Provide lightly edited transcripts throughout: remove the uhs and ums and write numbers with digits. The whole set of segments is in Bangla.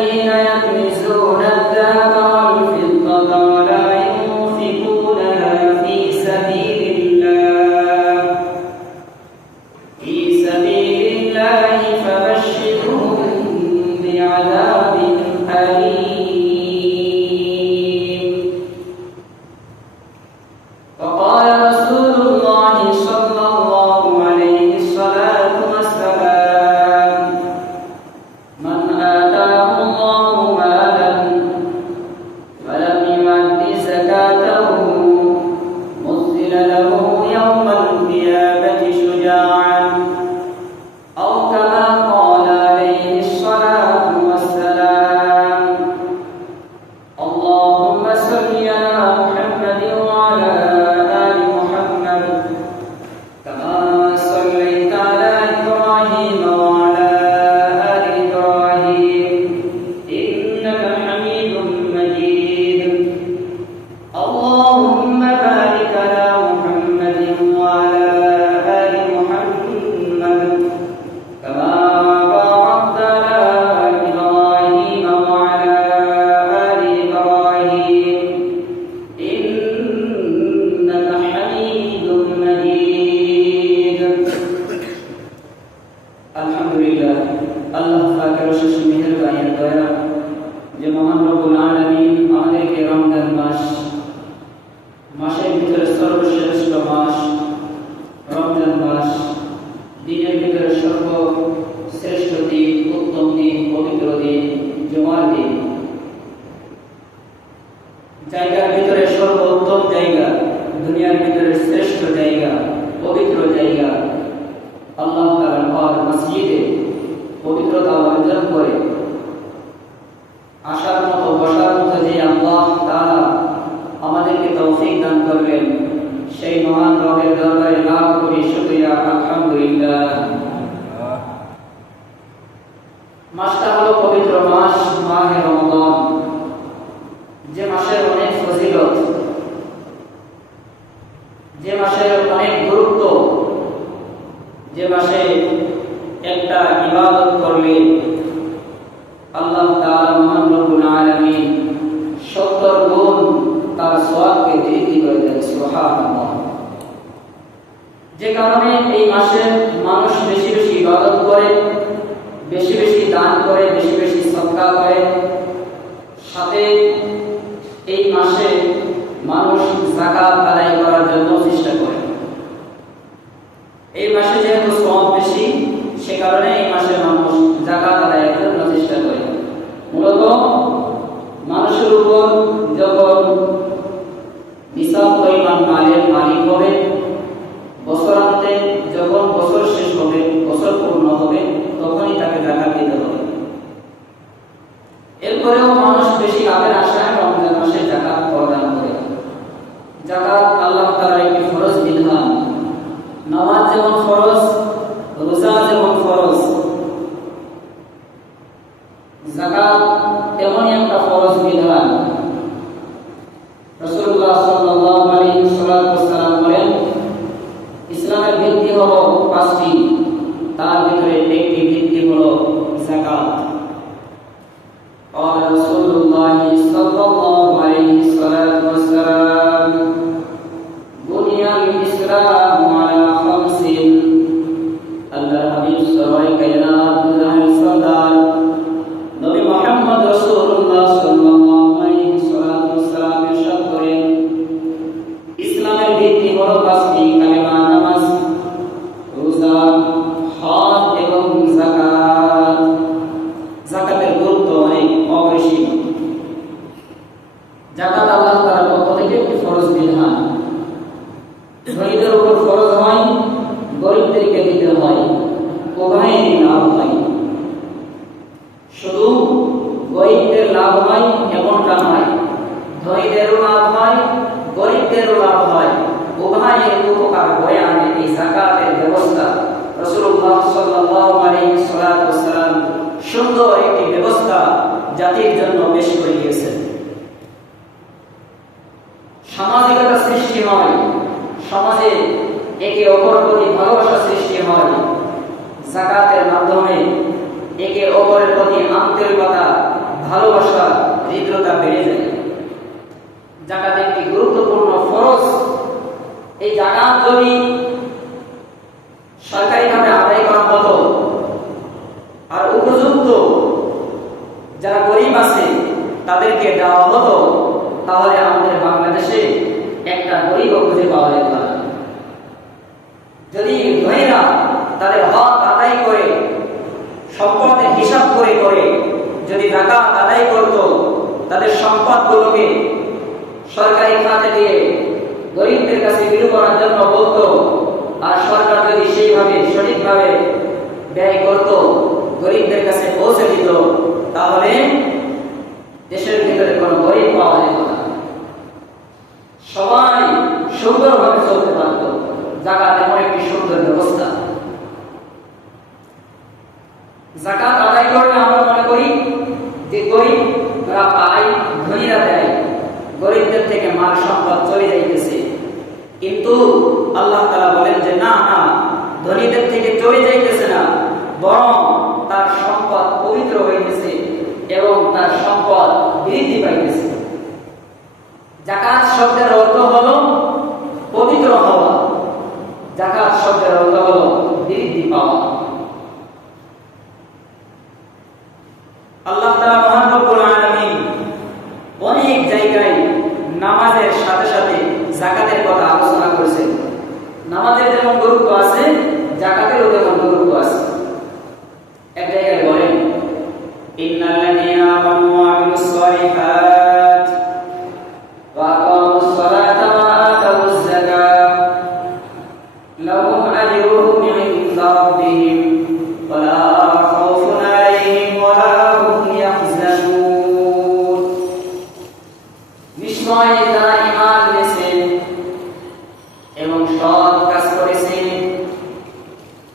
الذين يكنزون الذهب والفضة ولا ينفقونها في سبيل الله فبشرهم بعذاب أليم. وقال رسول الله صلى الله عليه الصلاة والسلام: من آتاه الله مالا فلم يؤد زكاته مثل له يوم القيامة شجاعا، أو كما قال عليه الصلاة والسلام. اللهم صل على محمد وعلى آل محمد كما صليت على إبراهيم وعلى آل إبراهيم إنك حميد مجيد. اللهم بارك على محمد وعلى آل محمد كما باركت على إبراهيم وعلى آل إبراهيم إنك حميد مجيد. الحمد لله আল্লাহ পাকের অশেষ মেহেরবানি দয়া যে মহান রব্বুল আলামিন আমাদেরকে রমজান মাসের ভিতরে সর্বশ্রেষ্ঠ মাস রমজান মাস, দিনের ভিতরে সর্বশ্রেষ্ঠ দিন, উত্তম দিন, পবিত্র দিন, জুমার দিন, জায়গার ভিতরে সর্বোত্তম জায়গা, দুনিয়ার ভিতরে শ্রেষ্ঠ জায়গা, পবিত্র জায়গা, আল্লাহ তাআলার ঘর মসজিদে পবিত্রতা অর্জন করে আসার মতো বসার মতো যে আল্লাহ তাআলা আমাদেরকে তৌফিক দান করবেন, সেই মহান রবের দরবারে লাখ কোটি শুকরিয়া, আলহামদুলিল্লাহ। মাসটা হলো পবিত্র মাস মাহে রমজান, যে মাসের অনেক ফজিলত, যে মাসের অনেক গুরুত্ব, যে মাসে একটা ইবাদত করলে আল্লাহ তাআলা মহান রব্বুল আলামিন 70 গুণ তার সওয়াবকে বৃদ্ধি করে দেন, সুবহানাল্লাহ। যে কারণে এই মাসে মানুষ বেশি বেশি ইবাদত করে, বেশি বেশি দান করে, বেশি বেশি সদকা করে, সাথে এই মাসে মানুষ যাকাত আদায় করার জন্য চেষ্টা করে। এই মাসে যেহেতু সওয়াব বেশি, সে কারণে এই মাসে মানুষ যাকাত আদায়ের জন্য চেষ্টা করে। মূলত মানুষের উপর যখন নিসাব পরিমাণ মালের মালিক হবে, বছরান্তে যখন বছর শেষ হবে, বছর পূর্ণ হবে, তখনই তাকে যাকাত দিতে হবে। এরপরেও মানুষ বেশি লাভের আশায় রমজান মাসে যাকাত প্রদান করে। যাকাত আল্লাহ তাআলার একটি ফরজ বিধান। নামাজ যেমন ফরজ, রোজা যেমন ফরজ, যাকাত তেমনই একটা ফরজ বিধান। রাসূলুল্লাহ সাল্লাল্লাহু আলাইহি ওয়াসাল্লাম বলেন, ইসলামের ভিত্তি হলো 5টি, তার ভিতরে একটি ভিত্তি হলো যাকাত। قال رسول الله صلى الله عليه وسلم بني الإسلام على 5. আল্লাহর হাবিব সবাই কায়না আব্দুল্লাহ সরদার নবী মুহাম্মদ রাসূলুল্লাহ সাল্লাল্লাহু আলাইহি ওয়াসাল্লাম ইরশাদ করেন, ইসলামের ভিত্তি হলো 5টি: কালেমা, নামাজ, রোজা, হজ এবং যাকাত। যাকাতের গুরুত্ব অনেক অপরিসীম। যাকাত আল্লাহ তাআলার পক্ষ থেকে একটি ফরজ বিধান। ধনীদের উপর ফরজ হয়, গরিবদেরকে দিতে হয়, উভয়েরই লাভ হয়। শুধু গরিবদের লাভ হয় এমনটা নয়, ধনীদেরও লাভ হয়, গরিবদেরও লাভ হয়, উভয়ের উপকার বয়ে আনে এই যাকাতের ব্যবস্থা। রাসূলুল্লাহ সাল্লাল্লাহু আলাইহি ওয়াসাল্লাম সুন্দর একটি ব্যবস্থা জাতির জন্য পেশ করে দিয়েছেন। সামাজিকতা সৃষ্টি হয়, সমাজে একে অপরের প্রতি ভালোবাসা সৃষ্টি হয়। যাকাতের মাধ্যমে একে অপরের প্রতি আন্তরিকতা যারা গরিব আছে তাদেরকে দেওয়া হতো, তাহলে আমাদের বাংলাদেশে একটা গরিব খুঁজে পাওয়া যেত না। যদি ধনীরা তাদের হক আদায় করে সম্পদের হিসাব করে করে যদি যাকাত আদায় করত, তাদের সম্পদগুলোকে সরকারি খাতে দিয়ে গরিবদের কাছে বিলি করার জন্য বলতো, আর সরকার যদি সেইভাবে সঠিকভাবে ব্যয় করত, গরিবদের কাছে পৌঁছে দিত, তাহলে দেশের ভিতরে কোনো গরিব পাওয়া যেত না, সবাই সুন্দরভাবে চলতে পারত। যাকাত এমন একটি সুন্দর ব্যবস্থা। যাকাত আদায় করলে আমরা মনে করি যে গরিবরা পায়, ধনীরা দেয়, গরিবদের থেকে মাল সম্পদ চলে যাইতেছে। কিন্তু আল্লাহ তাআলা বলেন যে না না, ধনীদের থেকে চলে যাইতেছে না, বরং তার সম্পদ পবিত্র হইতেছে এবং তার সম্পদ বৃদ্ধি পাইতেছে। যাকাত শব্দের অর্থ হলো পবিত্র হওয়া, যাকাত শব্দের অর্থ হলো বৃদ্ধি পাওয়া। আল্লাহ তাআলা মহান রব্বুল আলামিন অনেক জায়গায় নামাজের সাথে সাথে যাকাতের কথা আলোচনা করেছেন। নামাজের যেমন গুরুত্ব আছে, যাকাতেরও তেমন গুরুত্ব আছে। এক জায়গায় বলেন, ইন্নাল্লাযীনা আমানু ওয়া আমিলুস সালিহাত ওয়া আকামুস সালাতা ওয়া আতাউজ যাকাত লাহুম আজরুহুম ইনদা রাব্বিহিম ওয়া লা খাউফুন আলাইহিম ওয়া লা হুম ইয়াহজানুন। নিশ্চয় যারা ঈমান এনেছে এবং সৎ কাজ করেছে,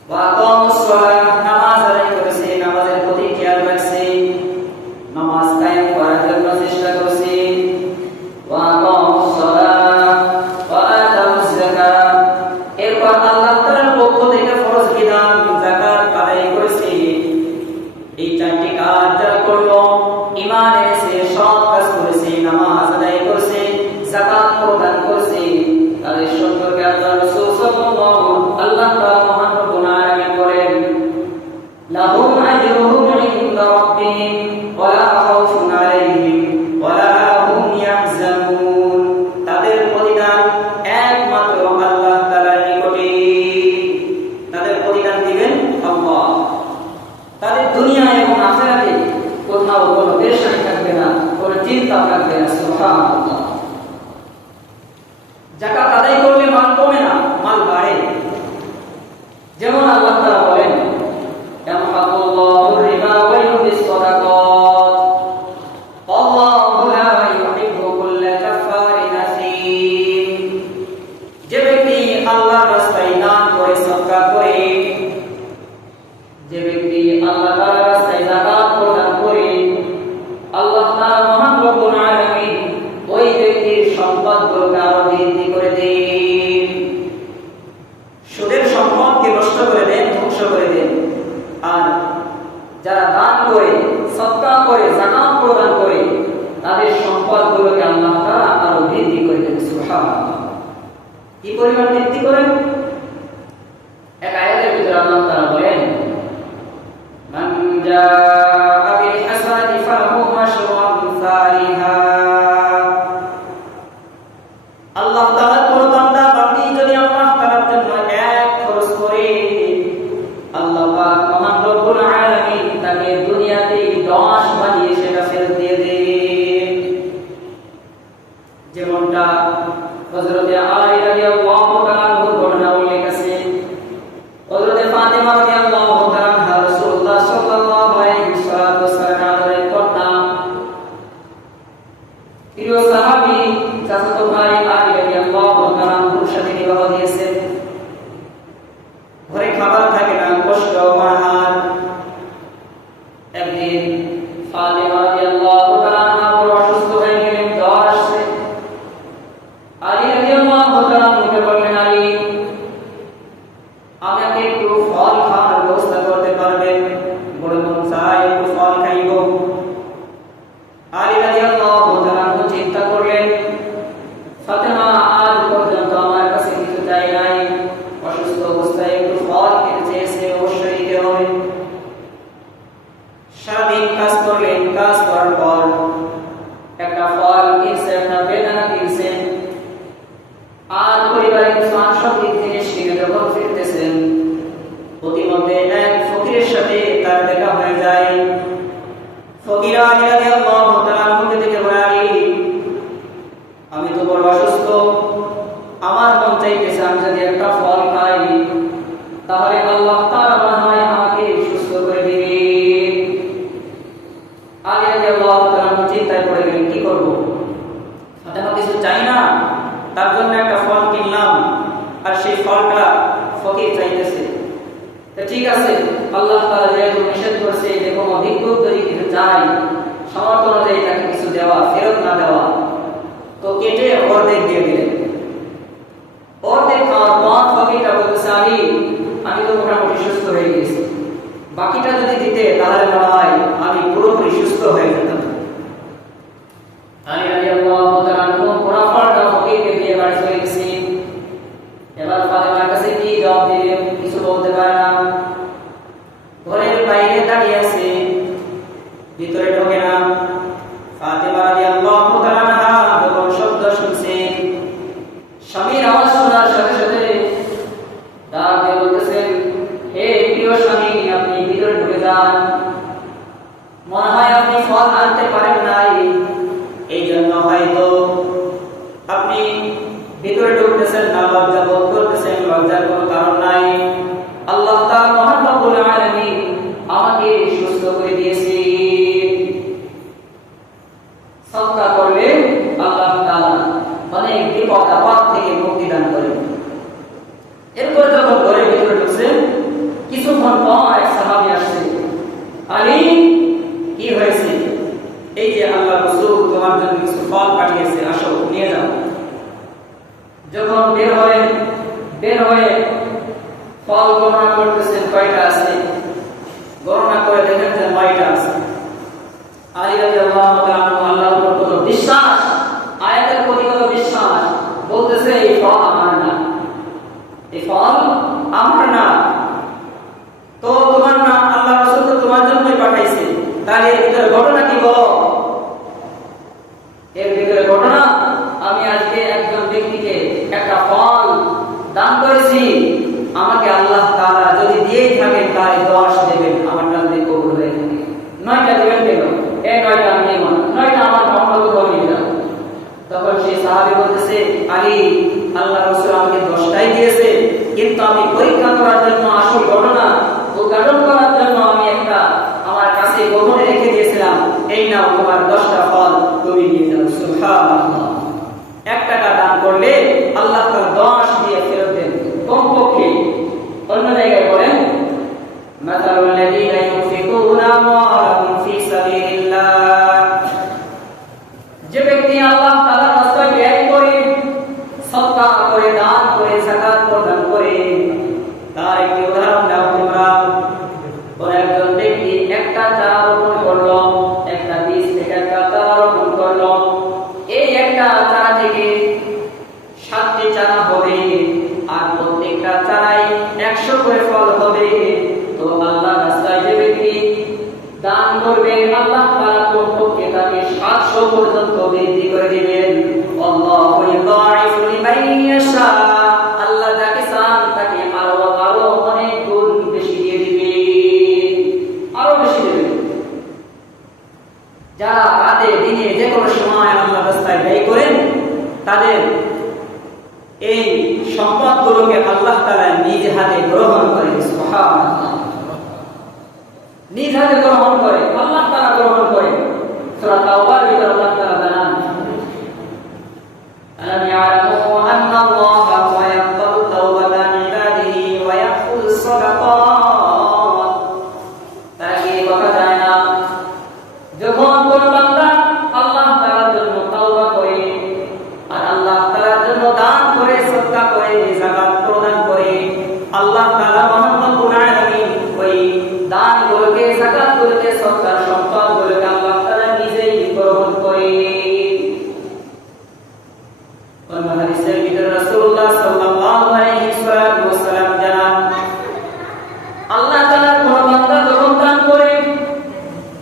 ওয়া আকামুস সালাত, নামাজ আদায় করেছে, নামাজের প্রতি খেয়াল রাখছে, নামাজ কায়েম করার জন্য চেষ্টা করছে, ওয়া আকামুস সালাত ওয়া আতাউজ যাকাত, এরপর আল্লাহ তাআলার পক্ষ থেকে ফরজ বিধান যাকাত আদায় করেছে। এই চারটি কাজ যারা করলো, ঈমান এনেছে, সৎ কাজ করেছে, নামাজ আদায় করেছে, যাকাত প্রদান করেছে, তাদের সম্পর্কে আল্লাহ রাসূল সাল্লাল্লাহু আল্লাহ তাআলা মহান রব্বুল আলামিন বলেন, লাহুম আজরুহুম ইনদা রাব্বিহিম ওয়া লা খাউফুন আলাইহিম ওয়া লা হুম ইয়াহজানুন। তাদের প্রতিদান একমাত্র আল্লাহ তাআলার নিকটে, তাদের প্রতিদান দিবেন আল্লাহ। তাদের দুনিয়া এবং আখিরাতে কোথাও কোনো পেরেশানি থাকবে না, কোনো চিন্তা থাকবে না। সুবহানাল্লাহ। যাকাত আদায় করলে মাল কমে না, মাল বাড়ে। যেমন আল্লাহ তাআলা বলেন, ইয়ামহাকুল্লাহু রিবা ওয়া ইউরবিস সাদাকাত আল্লাহু লা ইউহিব্বু কুল্লা কাফফারিন আসীম। যে ব্যক্তি আল্লাহর রাস্তায় দান করে, সদকা করে, যে ব্যক্তি আল্লাহর রাস্তায় যাকাত প্রদান করে, আল্লাহ তাআলা মহান রব্বুল আলামিন ওই ব্যক্তির সম্পদগুলোকে আরো বৃদ্ধি করে দেন। সুদের সম্পদকে নষ্ট করে দেন, ধ্বংস করে দেন। আর যারা দান করে, সদকা করে, যাকাত প্রদান করে, তাদের সম্পদগুলোকে আল্লাহ তাআলা আরো বৃদ্ধি করে দেন। সুবহানাল্লাহ। কি পরিমাণ বৃদ্ধি করেন? এক আয়াতের ভিতরে আল্লাহ তাআলা বলেন, মান জাআ বিল হাসানাতি ফালাহু আশরু আমসালিহা। আল্লাহ তাআলা কোন বান্দা বান্দি যদি আল্লাহ তাআলার জন্য এক খরচ করে, আল্লাহ পাক মহান রব্বুল আলামিন তাকে দুনিয়াতে 10 বানিয়ে সেটা ফেরত দিয়ে দেন। যেমনটা হযরত আলী রাদিয়াল্লাহু তাআলা ঘটনা উল্লেখ আছে। হযরত ফাতিমা রাদিয়াল্লাহু তাআলা রাসূলুল্লাহ সাল্লাল্লাহু আলাইহি ওয়াসাল্লামের কন্যা, প্রিয় সাহাবী চাচাতো ভাই আলী রাদিয়াল্লাহু তাআলার সাথে বিবাহ দিয়েছেন। ঘরে খাবার থাকে না, কষ্ট মারহার। একদিন ফাতিমা রাদিয়াল্লাহু তাআলা বড় অসুস্থ হয়ে গেলেন, জ্বর আসছে। আলী রাদিয়াল্লাহু তাআলা মুখে বললেন, আলী, আমাকে একটু ফল খাওয়ার ব্যবস্থা করতে পারবেন? বড় মন চাই একটু ফল খাইব। আলী রাদিয়াল্লাহু তাআলা চিন্তা করলেন, ফাতিমা আজ পর্যন্ত আমার কাছে কিছু চাই নাই, অসুস্থ অবস্থায় একটু ফল খেতে চেয়েছে, অবশ্যই দিতে হবে। সারাদিন কাজ করলেন, কাজ ফকির আলী রাদিয়াল্লাহু তাআলা আনহুকে দেখে বলে, আলী, আমি তো বড় অসুস্থ, আমার মন চাইতেছে আমি যদি একটা ফল খাই তাহলে আল্লাহ তাআলা মনে হয় আমাকে সুস্থ করে দিবে। আলী রাদিয়াল্লাহু তাআলা চিন্তায় পড়ে গেলেন, কি করব? তেমন কিছু চাই না, তার জন্য একটা ফল কিনলাম আর সেই ফলটা ফকির চাইতেছে। ঠিক আছে, আল্লাহ তাআলা যেহেতু নিষেধ করছে যে কোনো ভিক্ষুক যদি কিছু চায় সামর্থ্য অনুযায়ী তাকে কিছু দেওয়া, ফেরত না দেওয়া, তো কেটে অর্ধেক দিয়ে দিলেন। অর্ধেক খাওয়ার পর ফকিরটা বলতেছে, আলী, আমি তো মোটামুটি সুস্থ হয়ে গেছি, বাকিটা যদি দিতে তাহলে মনে হয় আমি পুরোপুরি সুস্থ হয়ে যেতাম। আলী রাদিয়াল্লাহু তাআলা পুরো ফলটা ফকিরকে দিয়ে বাড়ি চলে গেছে। এবার ফাতেমার কাছে কি জবাব দিবে কিছু বলতে পারে না, ঘরের বাইরে দাঁড়িয়ে আছে, ভিতরে ঢোকে না। ফাতেমা রাদিয়াল্লাহু তাআলা আনহা যখন শব্দ শুনছে, স্বামীর আওয়াজ শোনার সাথে সাথে ডাক দিয়ে বলতেছেন, হে প্রিয় স্বামী, আপনি ভিতরে ঢুকে যান, মনে হয় আপনি ফল আনতে পারেন নাই, এই জন্য হয়তো আপনি ভিতরে ঢুকতেছেন না, লজ্জা বোধ করতেছেন। লজ্জার কোনো কারণ নাই, আল্লাহ তাআলা মহান রব্বুল আলামিন আমাকে সুস্থ করে দিয়েছে। সাদকা করলে আল্লাহ তাআলা অনেক বিপদ আপদ থেকে মুক্তি দান করেন। এরপর যখন ঘরের ভিতরে ঢুকছে, কিছুক্ষণ পর এক সাহাবী আসছে, আলী, কি হয়েছে? এই যে আল্লাহ রাসূল তোমার জন্য কিছু ফল পাঠিয়েছে, আসো নিয়ে যাও। যখন বের হয়ে ফল গণনা করতেছেন কয়টা আছে, গণনা করে দেখেন যে 9টা আছে। আলী রাদিয়াল্লাহু তাআলা আল্লাহর উপর কত বিশ্বাস, আয়াতের প্রতি কত বিশ্বাস, বলতেছে এই ফল আমার না, এই ফল আমার না, তো তোমার না, আল্লাহ রাসূল তো তোমার জন্যই পাঠাইছে, তাহলে এর ভিতরে ঘটনা কি বলো? এর ভিতরে ঘটনা, আমি আজকে একজন ব্যক্তিকে একটা ফল দান করেছি, আমাকে আল্লাহ তাআলা যদি দিয়েই থাকেন তাহলে 10 দেবেন, আমার নামে কবুল হয়ে যাবে। 9টা দেবেন কেন? এই 9টা আমি নেব না, 9টা আমার মোহাম্মদ বলে দাও। তখন সেই সাহাবী বলতেছে, আলী, আল্লাহ রাসূল আমাকে 10টাই দিয়েছে, কিন্তু আমি পরীক্ষা করার জন্য, আসল ঘটনা উদ্ঘাটন করার জন্য আমি একটা আমার কাছে গোপনে রেখে দিয়েছিলাম, এই নাও তোমার 10টা ফল, তুমি নিয়ে যাও। সুবহানাল্লাহ। 1 টাকা দান করলে আল্লাহ তাআলা 10 দিয়ে ফেরত দেন কমপক্ষে। অন্য জায়গায় বলেন, মাতালুল লাযীনা ইউনফিকুনা আমওয়ালাহুম ফী সাবিলিল্লাহ, যে ব্যক্তি আল্লাহ তাআলার রাস্তায় ব্যয় করে, সাদকা করে, দান করে, যাকাত প্রদান করে, তার একটি উদাহরণ দাও তোমরা। কোন একজন ব্যক্তি একটা চারা রোপণ করলো, একটা বীজ থেকে একটা চারা রোপণ করলো, এই একটা চারা থেকে 7টি চারা হবে, আর প্রত্যেকটা চারায় 100 করে ফল হবে। তো আল্লাহর রাস্তায় যে ব্যক্তি দান করবে, আল্লাহ তাআলা কমপক্ষে তাকে 700 পর্যন্ত বৃদ্ধি করে দিবেন। আল্লাহু ইউদাইফু লিমান ইয়াশা, আল্লাহ যাকে চান তাকে আরো অনেক গুণ বেশি দিয়ে দিবেন, আরো বেশি দিবেন। যারা রাতে দিনে যে কোনো সময় আল্লাহর রাস্তায় ব্যয় করেন, তাদের এই সম্পদগুলোকে আল্লাহ তাআলা নিজ হাতে গ্রহণ করেন। সুবহানাল্লাহ। নিজ হাতে গ্রহণ করে, আল্লাহ তাআলা গ্রহণ করে। সূরা তাওবার ভিতরে আল্লাহ তাআলা জানান, আলাম ইয়ালামু আন্না আল্লাহা ওয়া ইয়াকবালু তাওবাতা আন ইবাদিহি ওয়া ইয়াখুযু সাদাকাত, তারা কি কথা জানে না, যখন কোন বান্দা আল্লাহ তাআলার জন্য তাওবা করে আর আল্লাহ তাআলার জন্য দান করে, সাদকা করে, যাকাত প্রদান করে, আল্লাহ তাআলা মহান রব্বুল আলামিন ওই দানগুলোকে, যাকাতগুলোকে, সাদকার সম্পদগুলোকে আল্লাহ তাআলা নিজেই গ্রহণ করে। অন্য হাদিসের ভিতরে রাসূলুল্লাহ সাল্লাল্লাহু আলাইহি ওয়াসাল্লাম জানান, আল্লাহ তাআলা কোন বান্দা যখন দান করে,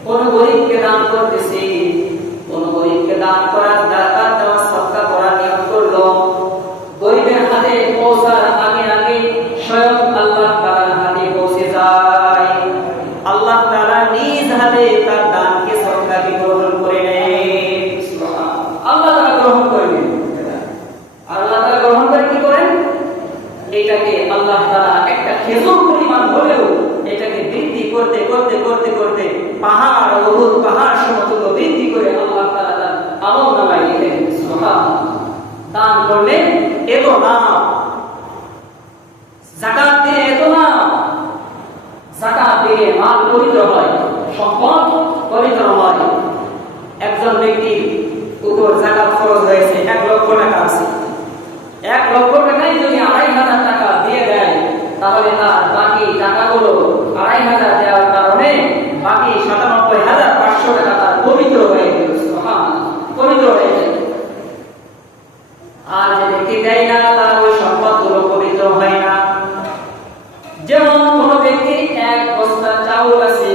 কোন গরীবকে দান করতেছে, কোন গরীবকে দান করা, যাকাত দেওয়া, সাদকা করা নিয়ত করলো, গরীবের হাতে পৌঁছার আগে আগে স্বয়ং আল্লাহ তাআলার হাতে পৌঁছে যায়। আল্লাহ তাআলা নিজ হাতে তার দানকে, সাদকাকে লাভ, যাকাত দিলে এত লাভ। যাকাত দিলে মাল পবিত্র হয়, সম্পদ পবিত্র হয়। একজন ব্যক্তির উপর যাকাত খরচ হয়েছে 1 লক্ষ টাকা আছে, 1 লক্ষ টাকায় যদি 2,500 টাকা দিয়ে দেয়, তাহলে তার বাকি টাকাগুলো 2,500 দেওয়ার কারণে বাকি 97,500 টাকা তার পবিত্র হয়ে গেল। পবিত্র হয়ে গেল। আর যে ব্যক্তি দেয় না, তার ওই সম্পদগুলো পবিত্র হয় না। যেমন কোন ব্যক্তির 1 বস্তা চাউল আছে,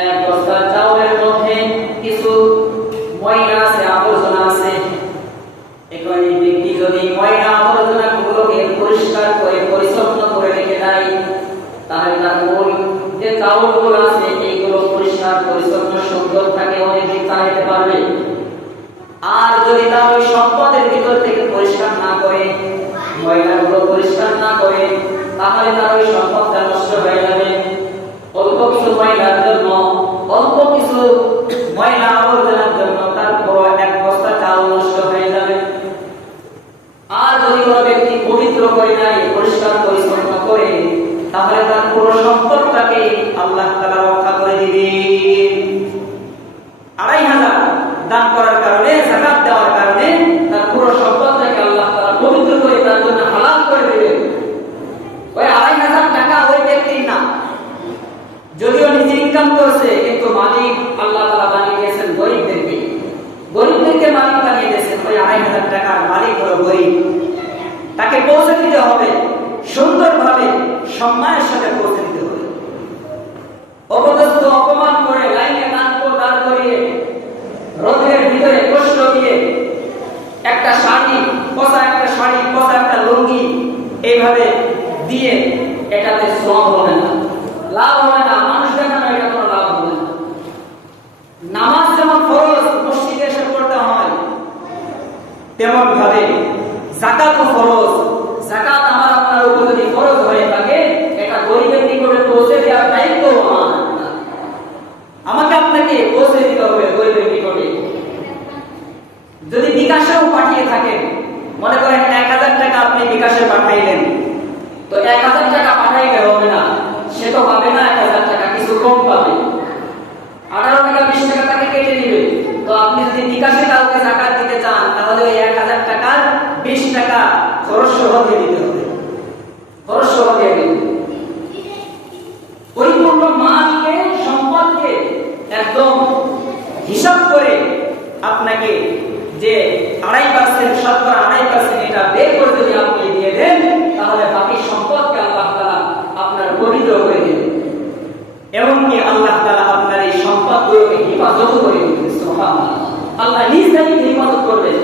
1 বস্তা চাউলের মধ্যে কিছু ময়লা আছে, আবর্জনা আছে। এখন এই ব্যক্তি যদি ময়লা আবর্জনা গুলোকে পরিষ্কার করে পরিচ্ছন্ন করে রেখে দেয়, তাহলে তার মূল যে চাউলগুলো আছে এইগুলো পরিষ্কার পরিচ্ছন্ন সুন্দর থাকে, অনেকদিন চালাতে পারবে। আর যদি তার ওই সম্পদের ভিতর থেকে পরিষ্কার না করে, ময়লাগুলো পরিষ্কার না করে, তাহলে তার ওই সম্পদটা নষ্ট হয়ে যাবে। অল্প কিছু ময়লার জন্য, অল্প কিছু ময়লা আবর্জনার জন্য তার পুরো 1 বস্তা চাউল নষ্ট হয়ে যাবে। আর যদি কোনো ব্যক্তি পবিত্র করে নাই, পরিষ্কার পরিচ্ছন্ন করে, তাহলে তার পুরো সম্পদটাকে আল্লাহ তাআলা রক্ষা করে দিবে। 2,500 দান করার কারণে, যাকাত দেওয়ার কারণে তার পুরো সম্পদটাকে আল্লাহ তাআলা পবিত্র করে তার জন্য হালাল করে দিবেন। ওই 2,500 টাকা ওই ব্যক্তির না, যদিও নিজে ইনকাম করছে, কিন্তু মালিক আল্লাহ তাআলা বানিয়ে দিয়েছেন গরিবদেরকে। গরিবদেরকে মালিক বানিয়ে দিয়েছেন। ওই 2,500 টাকার মালিক হলো গরিব। তাকে পৌঁছে দিতে হবে, সুন্দরভাবে সম্মানের সাথে পৌঁছে দিতে হবে। অপদস্থ অপমান করে লাইনে দাঁড় করিয়ে রোদের ভিতরে কষ্ট দিয়ে একটা শাড়ি, পচা একটা লুঙ্গি এইভাবে দিয়ে এটাতে শ্রম হবে না, লাভ হবে না, মানুষ দেখানো এটা কোনো লাভ হবে না। নামাজ যেমন ফরজ মসজিদে এসে পড়তে হয়, তেমন ভাবে যাকাতও ফরজ। যাকাত আমার আপনার উপর যদি ফরজ হয়ে থাকে, এটা গরিবের নিকটে পৌঁছে দেওয়ার দায়িত্ব আমাকে আপনাকে পৌঁছে দিতে হবে গরিবের নিকটে। যদি বিকাশেও পাঠিয়ে থাকেন, মনে করেন 1,000 টাকা আপনি বিকাশে পাঠাইলেন, তো 1,000 টাকা পাঠাইলে হবে না, সে তো পাবে না 1,000 টাকা, কিছু কম পাবে। 18 টাকা 20 টাকা তাকে কেটে দিবে। তো আপনি যদি বিকাশে কাউকে যাকাত দিতে চান, তাহলে ওই 1,000 টাকার 20 টাকা খরচ সহ দিয়ে দিতে হবে, খরচ সহ দিয়ে দিতে হবে। পরিপূর্ণ মালকে, সম্পদকে একদম হিসাব করে আপনাকে যে 2.5%, শতকরা 2.5% এটা বের করে যদি আপনি দিয়ে দেন, তাহলে বাকি সম্পদকে আল্লাহ তাআলা আপনার পবিত্র করে দিবেন। এমনকি আল্লাহ তাআলা আপনার এই সম্পদগুলোকে হেফাজত করে দিবেন। সুবহানাল্লাহ, আল্লাহ নিজ দায়িত্বে হেফাজত করবেন।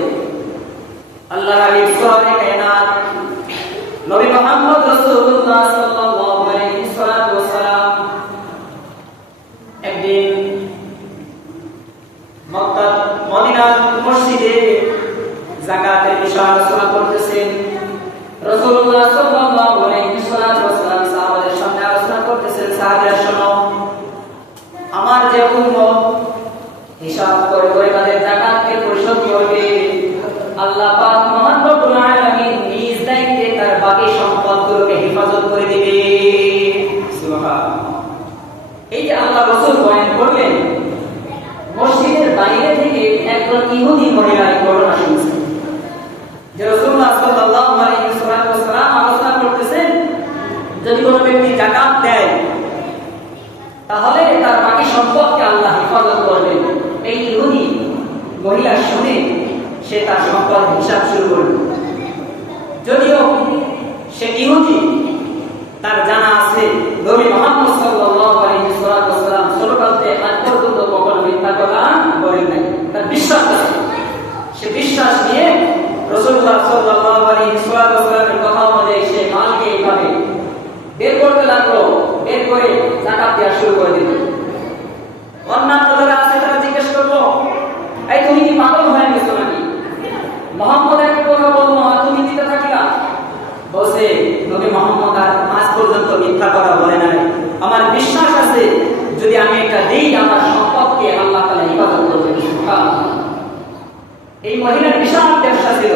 আল্লাহ হাবিব সূরা কায়নাত নবী মুহাম্মদ রাসূলুল্লাহ সাল্লাল্লাহু আলাইহি ওয়াসাল্লাম একদিন মক্কা মদিনার মসজিদে যাকাতের বিষয়ে আলোচনা করতেছেন। রাসূলুল্লাহ সাল্লাল্লাহু আলাইহি ওয়াসাল্লাম সাহাবাদের সামনে আলোচনা করতেছেন, সাহাবারা শোনো, আমার যে উম্মত হিসাব করে করে তাদের যাকাতকে পরিশোধ করবে, আল্লাহ পাক মহান রব্বুল আলামিন নিজ দায়িত্বে তার বাকি সম্পদগুলোকে হেফাজত করে দিবে। সুবহানাল্লাহ। এই যে আল্লাহ রাসূল বয়ান করলেন, মসজিদের বাইরে থেকে একজন ইহুদি মহিলার ঘটনা শুনছেন যে রাসূলুল্লাহ সাল্লাল্লাহু আলাইহি ওয়াসাল্লাম আলোচনা করতেছেন, যদি কোনো ব্যক্তি যাকাত দেয়, তাহলে তার বাকি সম্পদকে আল্লাহ হেফাজত করবেন। এই ইহুদি মহিলা শুনে সে তার সম্পদ হিসাব শুরু করল। যদিও সে ইহুদি, তার জানা আছে নবী মুহাম্মদ সাল্লাল্লাহু আলাইহি ওয়াসাল্লাম ছোটকালতে আজ পর্যন্ত কখনো মিথ্যা কথা বলেন নাই, তার বিশ্বাস আছে। সে বিশ্বাস নিয়ে রাসূলুল্লাহ সাল্লাল্লাহু আলাইহি ওয়াসাল্লামের কথা অনুযায়ী সে মালকে এইভাবে বের করতে লাগলো, বের করে যাকাত দেওয়া শুরু করে দিল। অন্যান্য যারা আছে তারা জিজ্ঞেস করলো, এই তুমি কি পাগল হয়ে গেছো নাকি? মুহাম্মদ একটা কথা বললো, তুমি দিতে থাকলা। বলছে, নবী মুহাম্মদ আজ পর্যন্ত মিথ্যা কথা বলে নাই, আমার বিশ্বাস আছে যদি আমি এটা দেই আমার সম্পদকে আল্লাহ তাআলা হেফাজত করবেন। সুবহানাল্লাহ। এই মহিলার বিশাল ব্যবসা ছিল,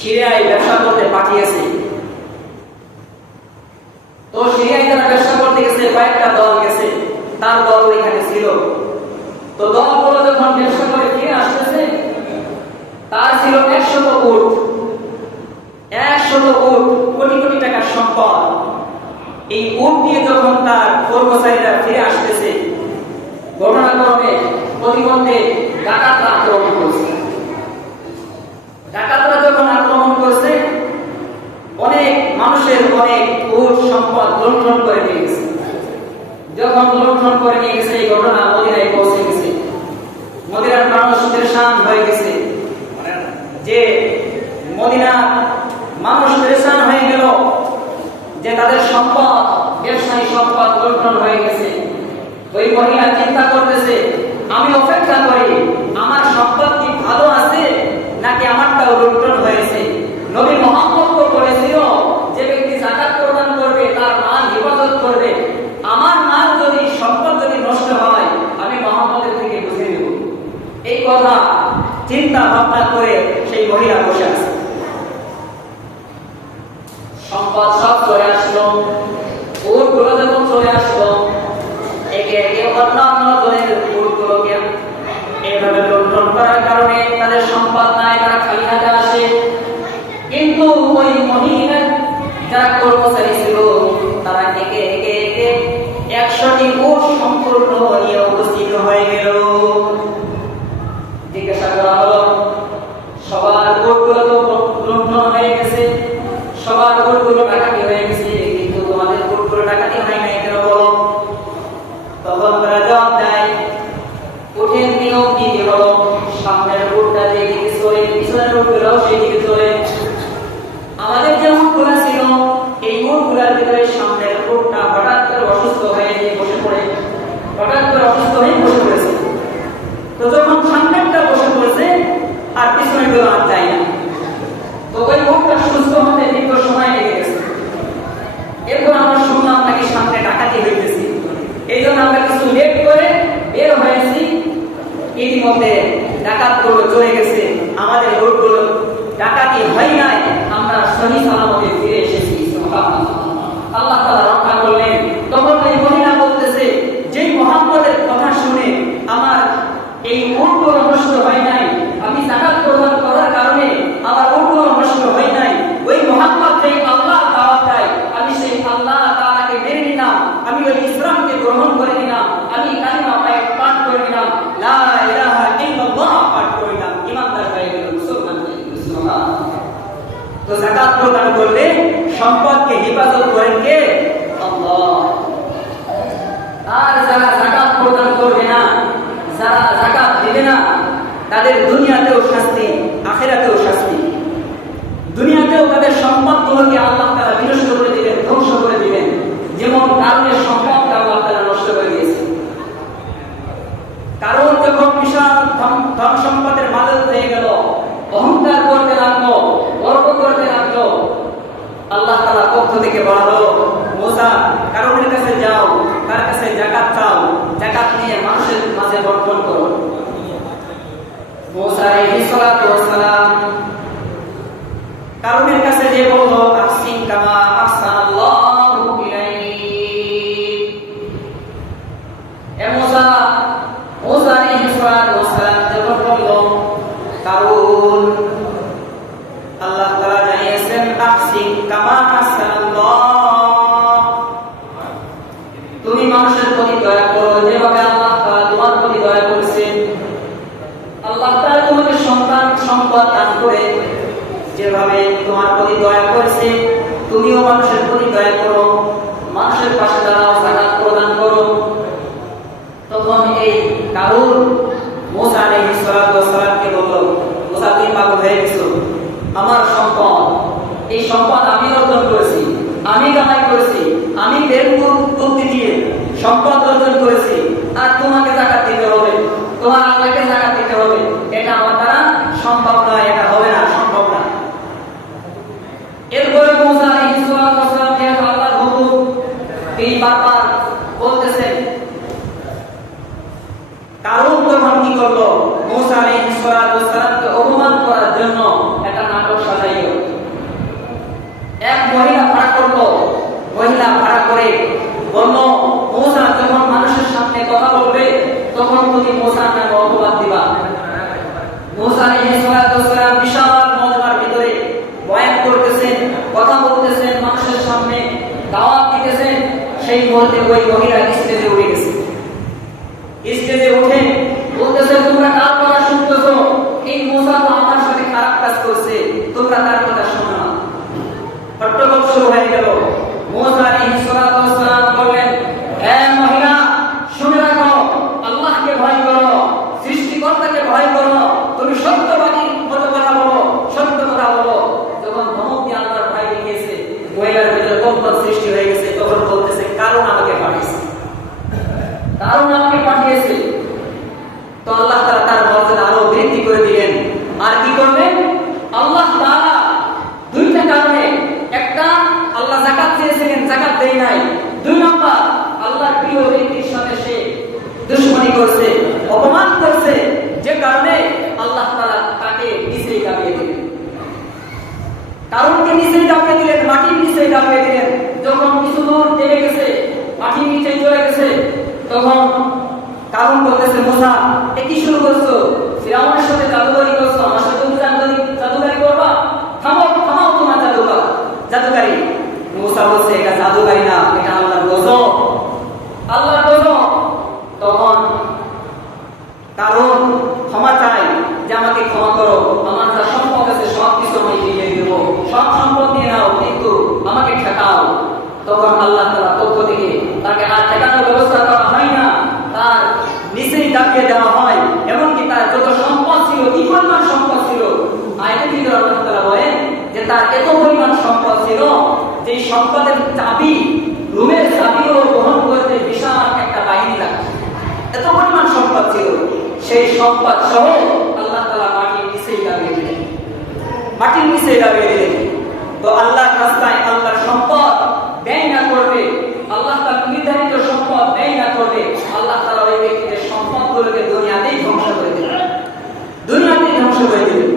সিরিয়ায় ব্যবসা করতে পাঠিয়েছে। তো সিরিয়ায় যারা ব্যবসা করতে গেছে কয়েকটা দল গেছে, তার দল এখানে ছিল। তো দলগুলো যখন ব্যবসা করে ফিরে আসতেছে, তার ছিল 100 উট, 100 উট, কোটি কোটি টাকার সম্পদ। এই উট নিয়ে যখন তার কর্মচারীরা ফিরে আসতেছে, ঘটনাক্রমে প্রতিমধ্যে ডাকাতরা আক্রমণ করছে। ডাকাতরা যখন আক্রমণ করছে, অনেক মানুষের অনেক উট সম্পদ লুণ্ঠন করে নিয়ে গেছে। যখন লুণ্ঠন করে নিয়ে গেছে, এই ঘটনা মদিনায় পৌঁছে গেছে। মদিনার মানুষ পেরেশান হয়ে গেছে, যে মদিনার মানুষ পেরেশান হয়ে গেল যে তাদের সম্পদ, ব্যবসায়ী সম্পদ লুণ্ঠন হয়ে গেছে। ওই মহিলা চিন্তা করতেছে, আমি অপেক্ষা করি, আমার সম্পদ কি ভালো আছে নাকি আমারটাও লুণ্ঠন হয়েছে। নবী মুহাম্মদ তো বলেছিল, যে ব্যক্তি যাকাত প্রদান করবে তার মাল হেফাজত করবে। আমার মাল যদি, সম্পদ যদি নষ্ট হয়, আমি মুহাম্মদের থেকে বুঝে নেব। এই কথা চিন্তা ভাবনা করে সেই মহিলা বসে আছে। সম্পদ সব চলে আসলো, উটগুলো যখন চলে আসলো, একে একে অন্যান্য দলের উটগুলোকে এইভাবে লুণ্ঠন করার কারণে তাদের সম্পদ নাই, তারা খালি হাতে আসে। কিন্তু ওই মহিলার যারা কর্মচারী ছিল, তারা একে একে একে 100টি উট সম্পূর্ণ নিয়ে উপস্থিত হয়ে গেল। জিজ্ঞাসা করা হলো, সবার উটগুলো তো লুণ্ঠন হয়ে গেছে, সবার উটগুলো ডাকাতি হয়ে গেছে, কিন্তু তোমাদের উটগুলো ডাকাতি হয় নাই কেন বলো? তখন তারা জবাব দেয়, উটের নিয়ম নীতি হলো সামনের উটটা যেদিকে চলে, পিছনের উটগুলো সেই দিকে চলে। আমাদের যে উটগুলো ছিল, এই উটগুলোর ভিতরে সামনের উটটা হঠাৎ করে অসুস্থ হয়ে বসে পড়ে, হঠাৎ করে অসুস্থ হয়ে বসে পড়েছে। তো যখন সামনেরটা বসে পড়েছে, আর পিছনের গুলো আর যায় না। তো ওই উটটা সুস্থ হতে দীর্ঘ সময় লেগে গেছে। এরপর আমরা শুনলাম নাকি সামনে ডাকাতি হইতেছে, এই জন্য আমরা কিছু লেট করে বের হয়েছি। ইতিমধ্যে ডাকাতগুলো চলে গেছে, আমাদের উটগুলো ডাকাতি হয় নাই, আমরা সহি সালামতে ফিরে এসেছি। আল্লাহ তাআলা রক্ষা করলেন। তখন এই মহিলা বলতেছে, যে মুহাম্মদের কথা শুনে আমার এই উটগুলো নষ্ট হয় নাই, আমি যাকাত প্রদান করার কারণে আমার উটগুলো নষ্ট হয় নাই। ওই মুহাম্মদ যে আল্লাহ দাওয়াত দেয়, আমি সেই আল্লাহ তাআলাকে মেনে নিলাম, আমি ওই ইসলামকে গ্রহণ করে নিলাম, আমি কালিমা পাঠ করে নিলাম, লা ইলাহা ইল্লাল্লাহ পাঠ করে নিলাম, ঈমানদার হয়ে গেল, মুসলমান হয়ে গেল। সুবহানাল্লাহ। তো যাকাত প্রদান করলে সম্পদকে হেফাজত করেন কে? আল্লাহ। আর যারা যাকাত প্রদান করবে না, যারা যাকাত দেবে না, তাদের দুনিয়াতেও শাস্তি, আখিরাতেও শাস্তি। দুনিয়াতেও তাদের সম্পদগুলোকে আল্লাহ তাআলা বিনষ্ট করে দিবেন, ধ্বংস করে দিবেন। যেমন কারণের সম্পদকে আল্লাহ তাআলা নষ্ট করে দিয়েছে। কারণ যখন বিশাল ধন সম্পদের মালিক হয়ে গেল, অহংকার করতে লাগলো, গর্ব করতে লাগলো, আল্লাহ তাআলা পক্ষ থেকে বলা হলো, মুসা কারণের কাছে যাও, তার কাছে যাকাত চাও, যাকাত নিয়ে মানুষের মাঝে বন্টন করো। মুসা আলাইহিস সালাতু ওয়াস সালাম কারণের কাছে যে বলল, আহসিন কামা আহসানাল্লাহু ইলাইক। এ মুসা, মুসা আলাইহিস সালাতু ওয়াস সালাম যখন বলল, কারণ আল্লাহ তাআলা জানিয়েছেন, আহসিন কামা আহসানাল্লাহ, তুমি মানুষের প্রতি দয়া করো যেভাবে আল্লাহ তাআলা তোমার প্রতি দয়া করেছেন। আল্লাহ তাআলা তোমাকে সন্তান সম্পদ দান করে যেভাবে তোমার প্রতি দয়া করেছে, তুমিও মানুষের প্রতি দয়া করো, মানুষের পাশে দাঁড়াও, যাকাত প্রদান করো। তখন এই কারণ মুসা আলাইহিস সালাতু ওয়াস সালামকে বলল, মুসা তুমি পাগল হয়ে গেছো, আমার সম্পদ, এই সম্পদ আমি অর্জন করেছি, আমি কামাই করেছি, আমি বের বুদ্ধি দিয়ে সম্পদ অর্জন করেছি, আর তোমাকে যাকাত দিতে হবে, তোমার আল্লাহকে যাকাত দিতে হবে, এটা আমার দ্বারা সম্ভব নয়, এটা হবে না, সম্ভব না। এরপরে মুসা আলাইহিস সালাতু ওয়াস সালাম যেহেতু আল্লাহর হুকুম, তিনি বারবার বলতেছেন, কারণ তখন কি করলো? মূসা আলাইহিস সালামকে অপমান করার জন্য একটা নাটক সাজাইলো। এক মহিলা ভাড়া করলো, মহিলা ভাড়া করে বলল, মূসা যখন মানুষের সামনে কথা বলবে তখন তুমি মূসার নামে অপবাদ দিবা। মূসা আলাইহিস সালাম বিশাল মজমার ভিতরে বয়ান করতেছেন, কথা বলতেছেন, মানুষের সামনে দাওয়াত দিতেছেন। সেই মুহূর্তে ওই মহিলা স্টেজে উঠে গেছে। স্টেজে উঠে বলতেছে, তোমরা কার কথা শুনতেছো? এই মূসা তো আমার সাথে খারাপ কাজ করছে, তোমরা তার কথা শোনো না। হট্টগোল শুরু হয়ে গেল। মূসা আলাইহিস সালাম বললেন, হে মহিলা, শুনে রাখো, আল্লাহকে ভয় করো, সৃষ্টিকর্তাকে ভয় করো, তুমি সত্যবাদীর মতো কথা বলো, সত্য কথা বলো। যখন ধমক দিয়ে আল্লাহর ভয় দেখিয়েছে, মহিলার ভিতরে কম্পন সৃষ্টি হয়ে গেছে। তখন বলতেছে, কারণ আমাকে পাঠিয়েছে, কারণ আমাকে পাঠিয়েছে। তো আল্লাহ তাআলা তার মর্যাদা আরো বৃদ্ধি করে দিলেন। আর কি করবেন? আল্লাহ তাআলা দুইটা কারণে, একটা আল্লাহ যাকাত চেয়েছিলেন, যাকাত দেয় নাই। দুই নাম্বার, আল্লাহর প্রিয় ব্যক্তির সাথে সে দুশমনি করছে, অপমান করছে, যে কারণে আল্লাহ তাআলা তাকে নিচেই দাবিয়ে দিলেন। কারণকে নিচেই দাবিয়ে দিলেন, মাটির নিচেই দাবিয়ে দিলেন। যখন কিছু দূর চলে গেছে, মাটির নিচে চলে গেছে, তখন কারণ বলতেছে, মূসা এ কি শুরু করছো? ফিরআউনের সাথে জাদুকারি করছো, আমার সাথে জাদুকারি করবা? থামাও, থামাও তোমার জাদুকারি। মূসা বলছে, এটা জাদুকারি না, এটা আল্লাহর গজব, আল্লাহর গজব। তখন কারণ ক্ষমা চাই যে আমাকে ক্ষমা করো, আমার যা সম্পদ আছে সব কিছু আমি দিয়ে দেবো, সব সম্পদ নিয়ে নাও, কিন্তু আমাকে ঠেকাও। তখন আল্লাহ তাআলার পক্ষ থেকে তাকে আর ঠেকানোর ব্যবস্থা করা হয় না, তার নিচেই দাবিয়ে দেওয়া হয়। এমনকি তার যত সম্পদ ছিল, কি পরিমাণ সম্পদ ছিল, আয়াতে ভিতরে আল্লাহ তাআলা বলেন যে তার এত পরিমাণ সম্পদ ছিল যে সম্পদের চাবি, রুমের চাবিও গ্রহণ করতে বিশাল একটা বাহিনী লাগছে, এত পরিমাণ সম্পদ ছিল। সেই সম্পদ সহ আল্লাহ তাআলা মাটির নিচেই দাবিয়ে দিলেন, মাটির নিচেই দাবিয়ে দিলেন। তো আল্লাহর রাস্তায় আল্লাহর সম্পদ ব্যয় না করবে, আল্লাহ তার নির্ধারিত সম্পদ ব্যয় না করবে, আল্লাহ তাআলা ওই ব্যক্তির সম্পদগুলোকে দুনিয়াতেই ধ্বংস করে দিবেন, দুনিয়াতেই ধ্বংস করে দিবেন।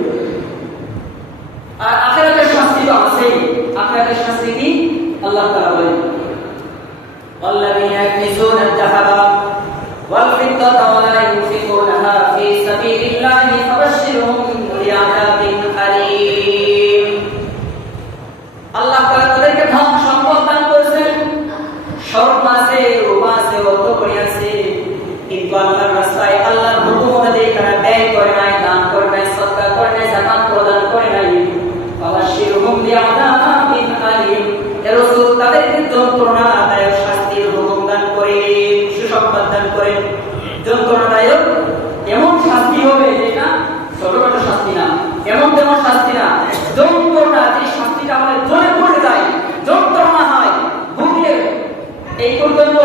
আর আখিরাতের শাস্তি তো আছেই। আখিরাতের শাস্তি কি? আল্লাহ তাআলা বলেন, ওয়াল্লাযীনা ইয়াকনিজুনা আয-যাহাবা ওয়াল ফিদ্দাতা ওয়া লা ইউনফিকুনাহা ফী সাবিলিল্লাহি ফাবাশশিরহুম বিআযাবিন আলীম। আল্লাহ তাআলা তাদেরকে ধন সম্পদ দান করেছেন, স্বর্ণ আছে, রূপা আছে, অর্থ করি আছে, কিন্তু আল্লাহর রাস্তায় আল্লাহর হুকুম অনুযায়ী তারা ব্যয় করে নাই, দান করে নাই, সদকা করে নাই, যাকাত প্রদান করে নাই। ফাবাশশিরহুম বিআযাবিন আলীম, এ রাসূল তাদেরকে যন্ত্রণাদায়ক শাস্তির হুকুম দান করে, সুসংবাদ দান করেন। যন্ত্রণাদায়ক এমন শাস্তি হবে যেটা ছোটখাটো শাস্তি না, এমন তেমন শাস্তি না, যন্ত্রণা, যে শাস্তিটা আমাদের জ্বলে পড়ে যায়, যন্ত্রণা হয়, বুকের এই পর্যন্ত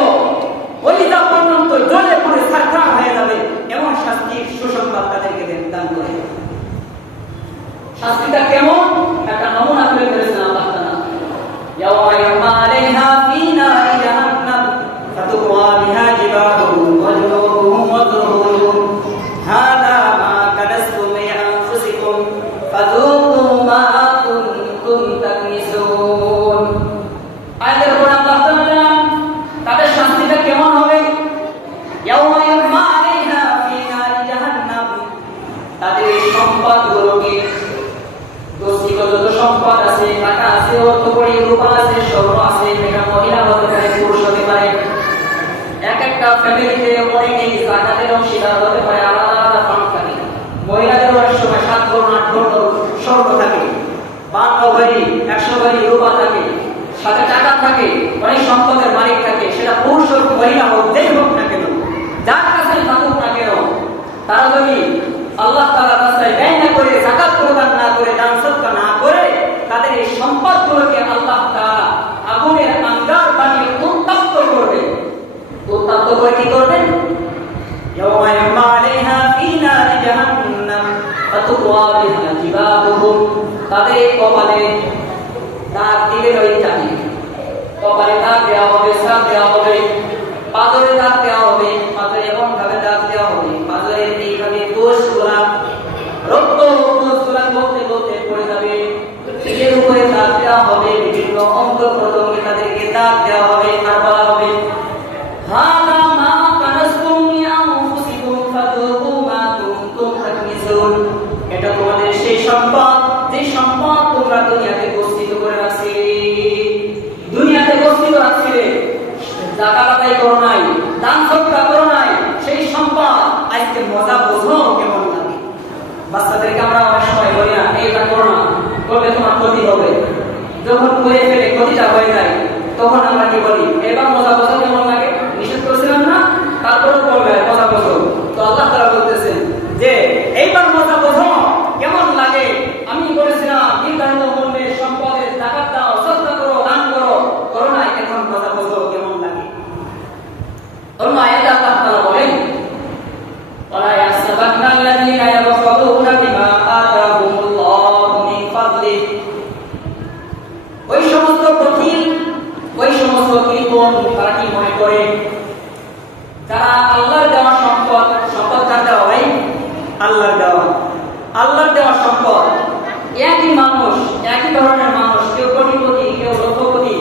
কলিজা পর্যন্ত জ্বলে পড়ে ছারখার হয়ে যাবে, এমন শাস্তির সুসংবাদ তাদেরকে দান করে। শাস্তিটা কেমন? একটা নমুনা তুলে ধরেছেন আল্লাহ তাআলা। ইয়াওমা ইয়ামা আলাইহা ফী নারি জাহান্নাম ফাতুকওয়া বিহা জিবাহুহুম ওয়া জুনুবুহুম ওয়া যুহুরুহুম হাযা মা কানাসতুম লিআনফুসিকুম ফাযুকু মা কুনতুম তাকনিসুন। আয়াতের পর আল্লাহ তাআলা তাদের শাস্তিটা কেমন হবে? ইয়াওমা ইয়ামা আলাইহা ফী নারি জাহান্নাম, তাদের এই সম্পদগুলোকে, যত সম্পদ আছে, টাকা আছে, অর্থ করি, রূপা আছে, স্বর্ণ আছে, এটা মহিলা হতে পারে, পুরুষ হতে পারে, এক একটা ফ্যামিলিতে অনেকেই যাকাতের অংশীদার হতে পারে, আলাদা আলাদা ফান্ড থাকে। মহিলাদের অনেক সময় 7 ভরি 8 ভরি স্বর্ণ থাকে, 52 ভরি 100 ভরি রূপা থাকে, সাথে টাকা থাকে, অনেক সম্পদের মালিক থাকে। সেটা পুরুষ হোক মহিলা হোক, যেই হোক না কেন, যার কাছে থাকুক না কেন, তারা যদি আল্লাহ তাআলার রাস্তায় ব্যয় না করে, যাকাত প্রদান না করে, দান সদকা না করে, তাদের এই সম্পদগুলোকে আল্লাহ তাআলা আগুনের আঙ্গার বানিয়ে উত্তপ্ত করবে। উত্তপ্ত করে কি করবেন? ইয়াওমা ইয়ামা আলাইহা ফী নারি জাহান্নাম ফাতুকওয়া বিহা জিবাহুহুম, তাদের কপালে দাগ দিবে ওই চাবি, কপালে দাগ দেওয়া হবে, সাপ দেওয়া হবে, পাথরে দাগ দেওয়া হবে, পাথরে এমন ভাবে দাগ দেওয়া হবে যে মজা বোঝো কেমন লাগে। বাচ্চাদেরকে আমরা অনেক সময় বলি না, এইটা করো না, করলে তোমার ক্ষতি হবে। যখন করে ফেলে ক্ষতিটা হয়ে যায় তখন আমরা কি বলি, এবার মজা বোঝো কেমন লাগে, নিষেধ করেছিলাম না, তারপরেও করবে মজা বোঝো। তো আল্লাহ তাআলা বলতেছেন যে এইবার মজা বোঝো কেমন লাগে। আমি বলেছিলাম নির্ধারিত মূল্যে সম্পদের যাকাত দাও, সদকা করো, দান করো, করো না, এখন মজা বোঝো কেমন লাগে। অন্য আয়াতে আল্লাহ তাআলা বলেন ওয়ালা ইয়াহসাবান্না আল্লাযীনা ইয়াবখালুনা বিমা আতাহুমুল্লাহু মিন ফাদলিহি। ওই সমস্ত বখিল, ওই সমস্ত কৃপণ তারা কি মনে করে, যারা আল্লাহর দেওয়া সম্পদ, সম্পদ কার দেওয়া ভাই? আল্লাহর দেওয়া, আল্লাহর দেওয়া সম্পদ। একই মানুষ, একই ধরনের মানুষ, কেউ কোটিপতি, কেউ লক্ষপতি,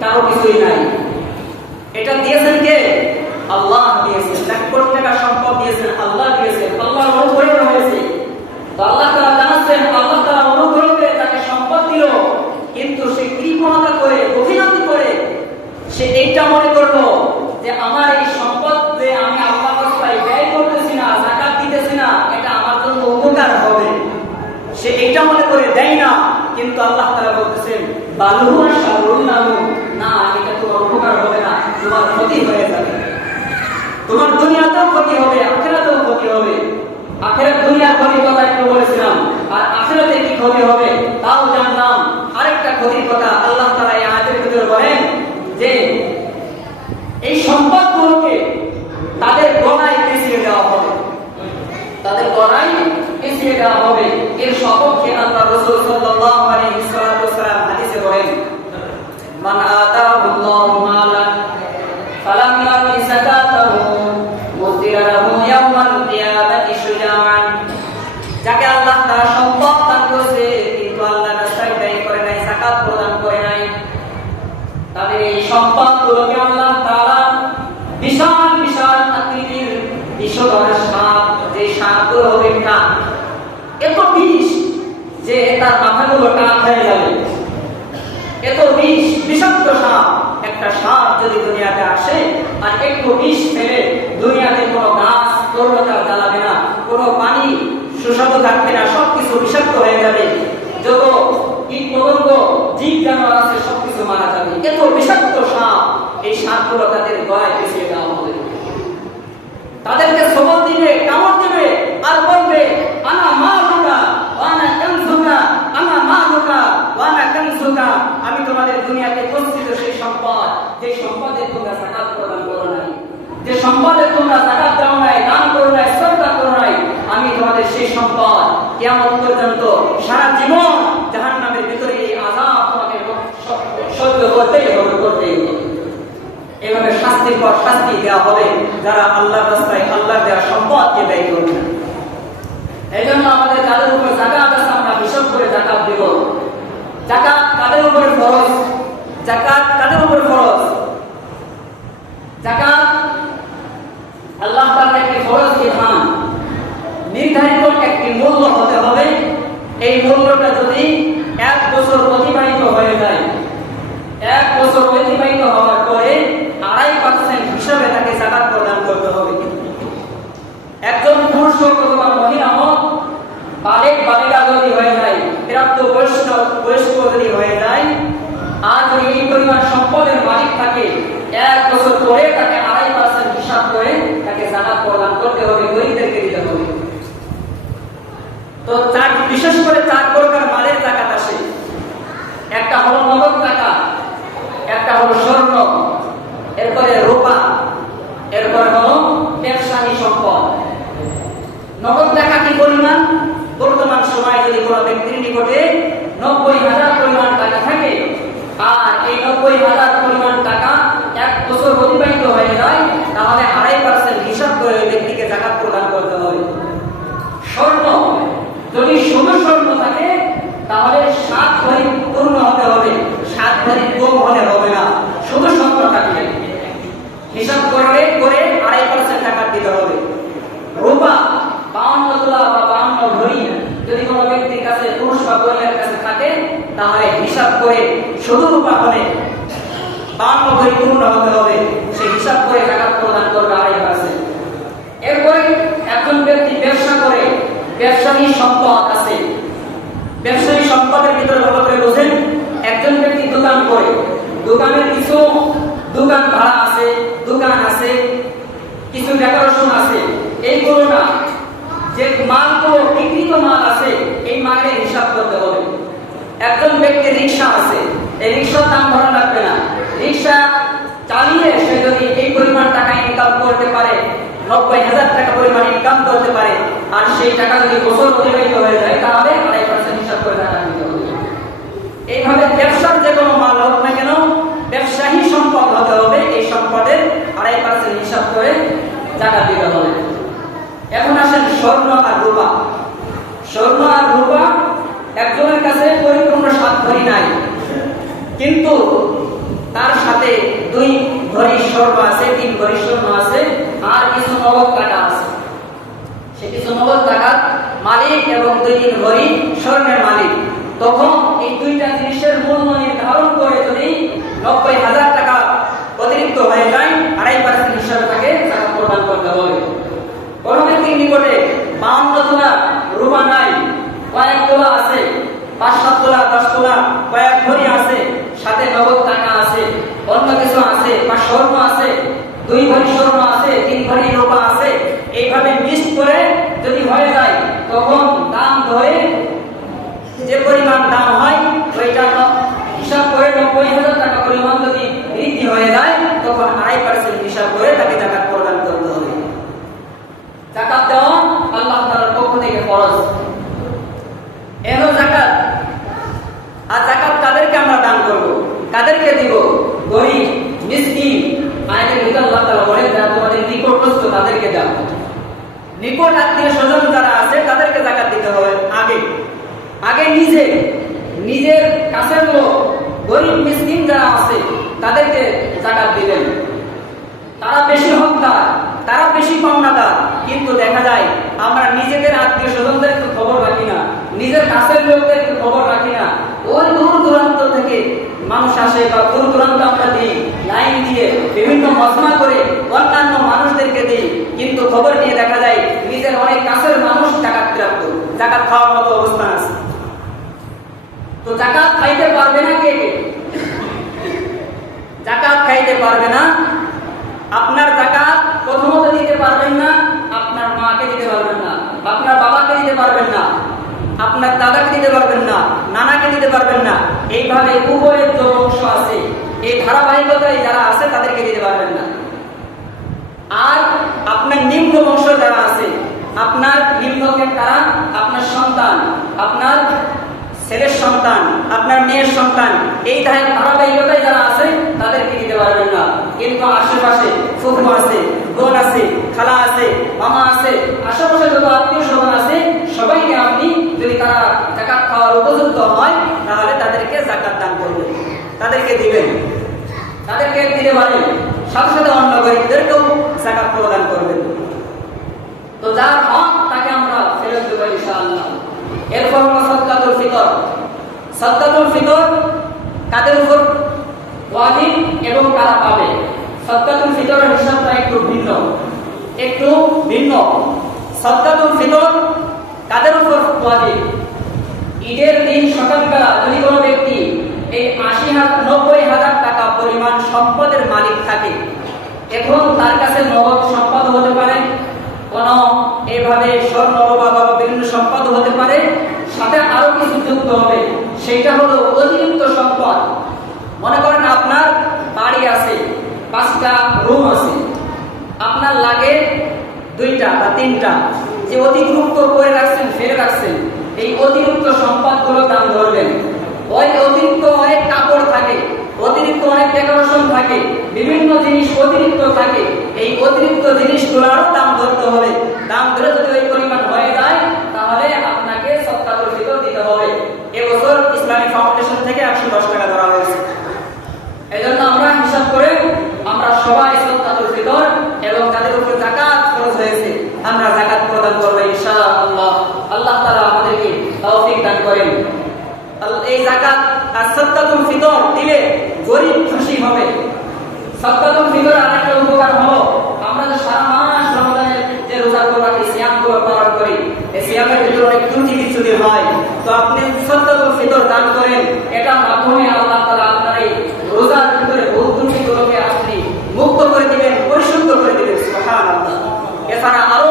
কারো কিছুই নাই। এটা দিয়েছেন কে? আল্লাহ দিয়েছেন। 1 কোটি টাকা সম্পদ দিয়েছেন আল্লাহ দিয়েছেন, আল্লাহর অনুগ্রহ হয়েছে। তো আল্লাহ তাআলা জানাচ্ছেন আল্লাহ তাআলা অনুগ্রহ করে তাকে সম্পদ দিল, কিন্তু সে কৃপণতা করে, অভিনতি করে সে এইটা মনে করলো যে আমার এই সম্পদ যে আমি আল্লাহর রাস্তায় ব্যয় করতেছি না, যাকাত দিতেছি না, এটা আমার জন্য উপকার হবে। সে এইটা মনে করে দেয় না, কিন্তু আল্লাহ তাআলা বলতেছেন বালহু শাররুন লাহু, না, এটা তোমার উপকার হবে না, তোমার ক্ষতি হয়ে যাবে। তোমার দুনিয়াতেও ক্ষতি হবে, আখিরাতেও ক্ষতি হবে। আখিরাত দুনিয়ার ক্ষতির কথা একটু বলেছিলাম, আর আখিরাতে কি ক্ষতি হবে তাও জানলাম। আরেকটা ক্ষতির কথা আল্লাহ তাআলা এই আয়াতের ভিতরে বলেন যে এই সম্পদগুলোকে তাদের গলায় পেঁচিয়ে দেওয়া হবে, তাদের গলায় পেঁচিয়ে দেওয়া হবে। এর সপক্ষে আল্লাহ রাসূল সাল্লাল্লাহু আলাইহি ওয়াসাল্লাম হাদিসে বলেন মান আতাহুল্লাহু মালান ফালাম ইয়াতি যাকাতাহু মুতিরা লাহু ইয়াওমাল কিয়ামাতি শুজাআন। যাকে আল্লাহ তাআলা সম্পদ দান করেছে কিন্তু আল্লাহর রাস্তায় ব্যয় করে নাই, যাকাত প্রদান করে নাই, তাদের এই সম্পদগুলোকে আল্লাহ তাআলা বিশাল বিশাল আকৃতির বিষধর সাপ, যে সাপগুলো হবে কান, এত বিষ যে তার মাথাগুলো কান হয়ে যাবে, এত বিষ, বিষাক্ত সাপ। একটা সাপ যদি দুনিয়াতে আসে আর একটু বিষ ফেলে, দুনিয়াতে কোনো গাছ তরুণতা জ্বালাবে না, কোনো পানি সুস্বাদু থাকবে না, সবকিছু বিষাক্ত হয়ে যাবে, যত কীট পতঙ্গ জীব জানোয়ার আছে সবকিছু মারা যাবে। এত বিষাক্ত সাপ, এই সাপগুলো তাদের গলায় পেঁচিয়ে দেওয়া হবে, তাদেরকে সবল দিবে, কামড় দিবে, আর বলবে আনা মালুকা ওয়া আনা কানজুকা, আনা মালুকা ওয়া আনা কানজুকা। আমি তোমাদের দুনিয়াতে প্রস্তুত সেই সম্পদ, যে সম্পদে তোমরা যাকাত প্রদান করো নাই, যে সম্পদে তোমরা যাকাত দাও নাই, দান করো নাই, সদকা করো নাই, আমি তোমাদের সেই সম্পদ কিয়ামত পর্যন্ত সারা জীবন জাহান্নামের ভিতরে এই আযাব তোমাকে সহ্য করতেই হবে, করতেই হবে। এভাবে শাস্তির পর শাস্তি দেওয়া হবে যারা আল্লাহর রাস্তায় আল্লাহর দেওয়া সম্পদকে ব্যয় করবে না। এই জন্য আমাদের যাদের উপর যাকাত আছে আমরা হিসাব করে যাকাত দেব। যাকাত কাদের উপরে ফরজ? যাকাত কাদের উপরে ফরজ? যাকাত আল্লাহ তাআলার একটি ফরজ বিধান, নির্ধারিত একটি মূল্য হতে হবে। এই মূল্যটা যদি 1 বছর অতিবাহিত হয়ে যায়, 1 বছর অতিবাহিত হওয়ার পরে 2.5% হিসাবে তাকে যাকাত প্রদান করতে হবে। একজন পুরুষ হোক অথবা মহিলা হোক, বালেক বালিকা যদি হয়ে যায়, প্রাপ্ত বয়স্ক যদি হয়ে যায়, আর যদি এই পরিমাণ সম্পদের মালিক থাকে, 1 বছর পরে তাকে 2.5% হিসাব করে তাকে যাকাত প্রদান করতে হবে, গরিবদেরকে দিতে হবে। তো বিশেষ করে 4 প্রকার মালের যাকাত আসে। একটা হলো নগদ টাকা, একটা হলো স্বর্ণ, এরপরে রূপা, এরপর হলো ব্যবসায়ী সম্পদ। নগদ টাকা কি পরিমাণ? বর্তমান সময়ে যদি কোনো ব্যক্তির নিকটে 90,000 পরিমাণ টাকা থাকে, আর এই 90,000 পরিমাণ টাকা 1 বছর অতিবাহিত হয়ে যায়, তাহলে 2.5% হিসাব করে ওই ব্যক্তিকে যাকাত প্রদান করতে হবে। স্বর্ণ, যদি শুধু স্বর্ণ থাকে তাহলে 7 ভরি পূর্ণ হতে হবে, 7 ভরি কম হলে হবে না, শুধু স্বর্ণ থাকবে। হিসাব করে 2.5% টাকা দিতে হবে। রূপা 52 তোলা বা 52 ভরি যদি কোনো ব্যক্তির কাছে, পুরুষ বা মহিলার কাছে থাকে, তাহলে হিসাব করে শুধু রূপা হলে 52 ভরি পূর্ণ হতে হবে, সেই হিসাব করে যাকাত প্রদান করবে 2.5%। এরপরে ব্যবসায়ী সম্পদ আছে। ব্যবসায়ী সম্পদের ভিতরে ভালো করে বোঝেন, একজন ব্যক্তি দোকান করে, দোকানের কিছু দোকান ভাড়া আছে, দোকান আছে, কিছু ডেকোরেশন আছে, এইগুলো না, যে মালগুলো বিক্রিত মাল আছে এই মালের হিসাব করতে হবে। একজন ব্যক্তি রিক্সা আছে, এই রিক্সার দাম ভরা লাগবে না, রিক্সা চালিয়ে সে যদি এই পরিমাণ টাকা ইনকাম করতে পারে, 90,000 টাকা পরিমাণ ইনকাম করতে পারে, আর সেই টাকা যদি বছর অতিবাহিত হয়ে যায় তাহলে 2.5% হিসাব করে টাকা দিতে হবে। এইভাবে ব্যবসার যে কোনো মাল হোক না কেন, ব্যবসায়ী সম্পদ হতে হবে, এই সম্পদের 2.5% হিসাব করে টাকা দিতে হবে। এখন আসেন স্বর্ণ আর রূপা। স্বর্ণ আর রূপা একজনের কাছে পরিপূর্ণ 7 ভরি নাই, কিন্তু তার সাথে 2 ভরি স্বর্ণ আছে, 3 ভরি স্বর্ণ আছে, আর কিছু নগদ টাকা আছে। সে কিছু নগদ টাকার মালিক এবং 2-3 ভরি স্বর্ণের মালিক। তখন এই দুইটা জিনিসের মূল্য নির্ধারণ করে যদি 90,000 টাকা অতিরিক্ত হয়ে যায়, 2.5% হিসাবে তাকে যাকাত প্রদান করতে হবে। কোন ব্যক্তির নিকটে 52 তোলা রূপা নাই, কয়েক তোলা আছে, 5-7 তোলা, 10 তোলা, কয়েক ভরি আছে, সাথে নগদ টাকা আছে, অন্য কিছু আছে, বা স্বর্ণ আছে, 2 ভরি স্বর্ণ আছে, 3 ভরি রূপা আছে, এইভাবে মিক্স করে যদি হয়ে যায়, তখন দাম ধরে যে পরিমাণ দাম হয় ওইটা হিসাব করে 90,000 টাকা পরিমাণ যদি বৃদ্ধি হয়ে যায়, তখন 2.5% হিসাব করে তাকে যাকাত প্রদান করতে হবে। যাকাত দেওয়া আল্লাহ তাআলার পক্ষ থেকে ফরজ। এর যাকাত, আর যাকাত কাদেরকে আমরা দান করব, কাদেরকে দিব? গরীব, মিসকিন। আয়াতের ভিতরে আল্লাহ তাআলা বলেন, যারা তোমাদের নিকটস্থ তাদেরকে দাও। নিকট আত্মীয় স্বজন যারা আছে তাদেরকে যাকাত দিতে হবে। আগে নিজের কাছের লোক, গরীব মিসকিন যারা আছে তাদেরকে যাকাত দিবেন। তারা বেশি হকদার, তারা বেশি পাওনাদার, কিন্তু দেখা যায় আমরা নিজেদের আত্মীয় স্বজনদের একটু খবর রাখি না, নিজের কাছের লোকদের একটু খবর রাখি না। ওই দূর দূরান্ত থেকে মানুষ আসে, বা দূর দূরান্ত আমরা দিই, লাইন দিয়ে বিভিন্ন মজমা করে অন্যান্য মানুষদেরকে দিই, কিন্তু খবর নিয়ে দেখা যায় নিজের অনেক কাছের মানুষ যাকাত প্রাপ্ত, যাকাত খাওয়ার মতো অবস্থা আছে। তো যাকাত খাইতে পারবে না কে? যাকাত খাইতে পারবে না। আপনার যাকাত প্রথমত দিতে পারবেন না, আপনার মাকে দিতে পারবেন না, আপনার বাবাকে দিতে পারবেন না, আপনার দাদাকে দিতে পারবেন না, নানাকে দিতে পারবেন না। এইভাবে উপরের যে অংশ আছে, এই ধারাবাহিকতায় যারা আছে তাদেরকে দিতে পারবেন না। আর আপনার নিম্ন বংশ যারা আছে, আপনার নিম্নকের তারা আপনার সন্তান, আপনার ছেলের সন্তান, আপনার মেয়ের সন্তান, এই ধারাবাহিকতায় যারা আছে তাদেরকে দিতে পারবেন না। কিন্তু আশেপাশে ফুফু আছে, বোন আছে, খালা আছে, মামা আছে, আশেপাশে যত আত্মীয় স্বজন আছে সবাইকে আপনি, যদি তারা যাকাত খাওয়ার উপযুক্ত হয়, তাহলে তাদেরকে যাকাত দান করবেন, তাদেরকে দিবেন। তাদেরকে দিতে পারেন, সাথে সাথে অন্য গরিবদেরকেও যাকাত প্রদান করবেন। তো যার হক তাকে আমরা ফেরত দেব ইনশাআল্লাহ। এরপর হলো সাদকাতুল ফিতর। সাদকাতুল ফিতর কাদের উপর ওয়াজিব এবং কারা পাবে? সাদকাতুল ফিতরের হিসাবটা একটু ভিন্ন। সাদকাতুল ফিতর কাদের উপর ওয়াজিব? ঈদের দিন সকালবেলা যদি কোনো ব্যক্তি এই 90,000 টাকা পরিমাণ সম্পদের মালিক থাকে, এখন তার কাছে নগদ সম্পদ হতে পারে, কোন এইভাবে স্বর্ণ বা বিভিন্ন সম্পদ হতে পারে, সাথে আরো কিছু যুক্ত হবে, সেটা হলো অতিরিক্ত সম্পদ। মনে করেন আপনার বাড়ি আছে, 5টা রুম আছে, আপনার লাগে 2টা বা 3টা, যে অতিরিক্ত করে রাখছেন, ফেলে রাখছেন, এই অতিরিক্ত সম্পদগুলো দাম ধরবেন। ওই অতিরিক্ত অনেক কাপড় থাকে, অতিরিক্ত অনেক ডেকোরেশন থাকে, বিভিন্ন জিনিস অতিরিক্ত থাকে, এই অতিরিক্ত জিনিসগুলোর দাম ধরতে হবে। দাম ধরে যদি ওই পরিমাণ হয়ে যায়, তাহলে আপনাকে সাদকাতুল ফিতর দিতে হবে। এবছর ইসলামী ফাউন্ডেশন থেকে 110 টাকা ধরা হয়েছে। এই জন্য আমরা হিসাব করে আমরা সবাই সাদকাতুল ফিতর এবং যাদের উপর যাকাত খরচ হয়েছে আমরা যাকাত প্রদান করব ইনশাআল্লাহ। আল্লাহ তাআলা আমাদেরকে তৌফিক দান করেন। এই যাকাত আর সাদকাতুল ফিতর দিলে গরিব খুশি হবে। সাদকাতুল ফিতর আরেকটা উপকার হলো, আমরা যে সারা মাস রমজানের যে রোজা রাখি, সিয়াম পালন করি, এই সিয়ামের তো আপনি সাদকাতুল ফিতর দান করেন, এটার মাধ্যমে আল্লাহ তাআলা আপনার এই রোজার ভিতরে বহু ত্রুটিগুলোকে আপনি মুক্ত করে দিবেন, পরিশুদ্ধ করে দিবেন। সুবহানাল্লাহ। এছাড়া আরো